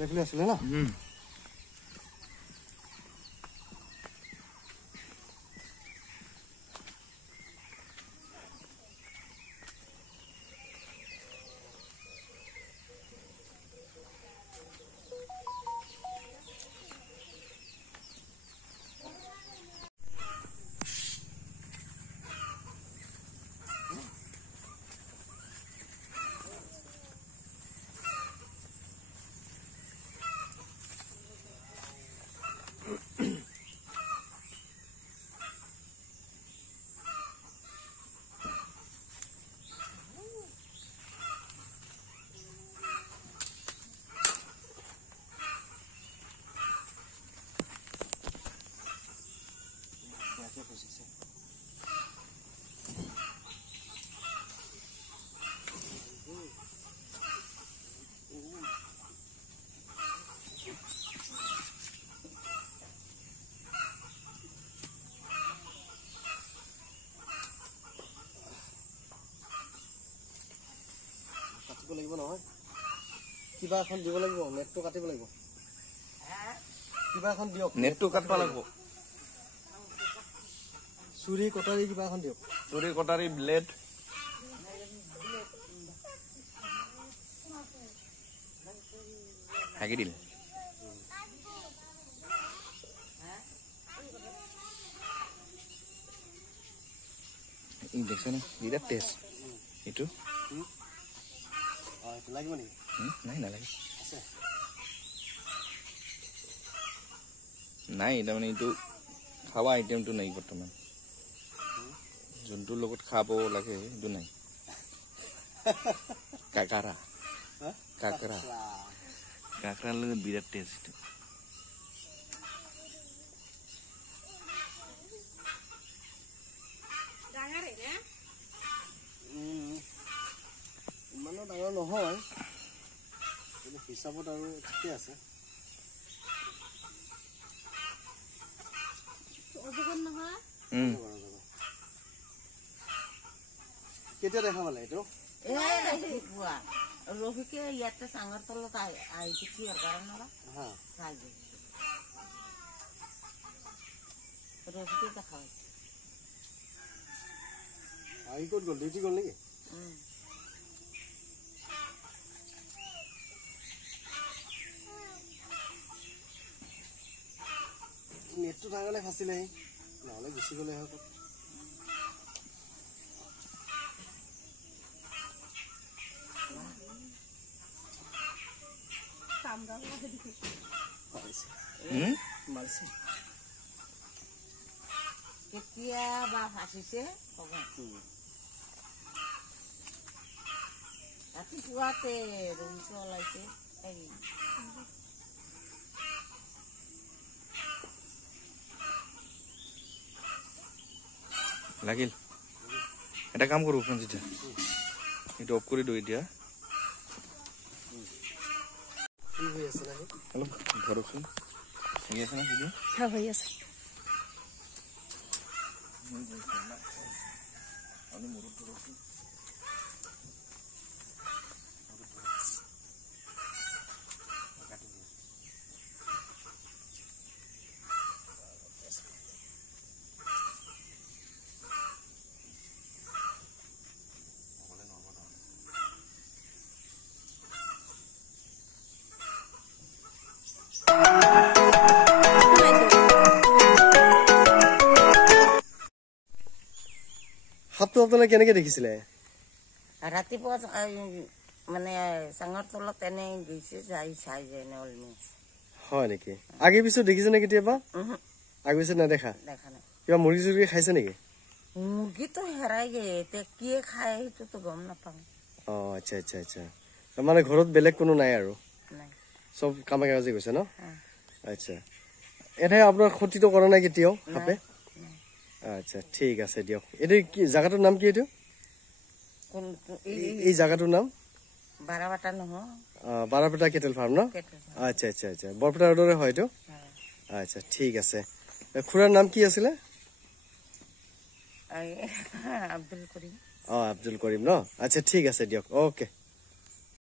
ৰেফলি আছিল না লাগিব নহয় কিবা এখন দিব লাগিব নেটটো কাটিব লাগিব কিবা এখন দিয়ক নেটটো কাটব লাগিব চুৰি কটাৰী কিবা এখন দিয়ক চুৰি কটাৰী ব্লেড হাগি দিল ই দেখছ না বিৰাট টেষ্ট এইটো লাগিব নেকি নাই নালাগে নাই তাৰমানে এইটো খাৱা আইটেমটো নাই বৰ্তমান যোনটোৰ লগত খাব লাগে সেইটো নাই কাকৰা কাকৰা কাকৰাৰ লগত বিৰাট টেষ্ট এইটো ইমানো ডাঙৰ নহয় কিন্তু হিচাপত আৰু ঠিকে আছে কেতিয়া দেখা পালে এইটো ৰহিকে ইয়াতে চাঙৰ তলত আহিছে কি ৰহিকে দেখা হৈছে আহি ক'ত গ'ল ডিউটি গ'ল নেকি নেটটো ভাঙলে ফাঁচিলে নহ'লে গুচি গ'লে হয় কেতিয়া বা ফাঁচিছে ৰাতিপুৱাতে ৰহিকে ওলাইছে লাগিল এটা কাম কৰো ফ্ৰেন্স এইটো অফ কৰি দিওঁ এতিয়া অলপ ধৰকচোন হৈ আছে না ভিডিঅ' হৈ আছে আপুনি মূৰত ধৰকচোন সাপটো আপোনালোকে কেনেকে দেখিছিলে ৰাতিপুৱা মানে চাঙৰ তলত এনে গৈছে যাই চাই যায় হয় নেকি আগে পিছত দেখিছে নে কেতিয়াবা আগে পিছত নেদেখা দেখা নাই কিবা মুৰ্গী চুৰ্গী খাইছে নেকি মুৰ্গীটো হেৰাই গে এতিয়া কি খায় সেইটোতো গম নাপাওঁ আচ্ছা আচ্ছা আচ্ছা মানে ঘৰত বেলেগ কোনো নাই আৰু নাই সব কামে কাজে গৈছে ন আচ্ছা এনে আপোনাৰ ক্ষতিটো কৰা নাই কেতিয়াও সাপে আচ্ছা ঠিক আছে দিয়ক এইটো কি জায়গাটোৰ নাম কি এইটো এই জায়গাটোৰ নাম বাৰাবাটা নহয় বাৰাপেটা কেটেল ফাৰ্ম ন আচ্ছা আচ্ছা আচ্ছা বৰপেটা ৰোডৰে হয় এইটো আচ্ছা ঠিক আছে খুৰাৰ নাম কি আছিলে আব্দুল কৰিম আব্দুল কৰিম ন আচ্ছা ঠিক আছে দিয়ক ওকে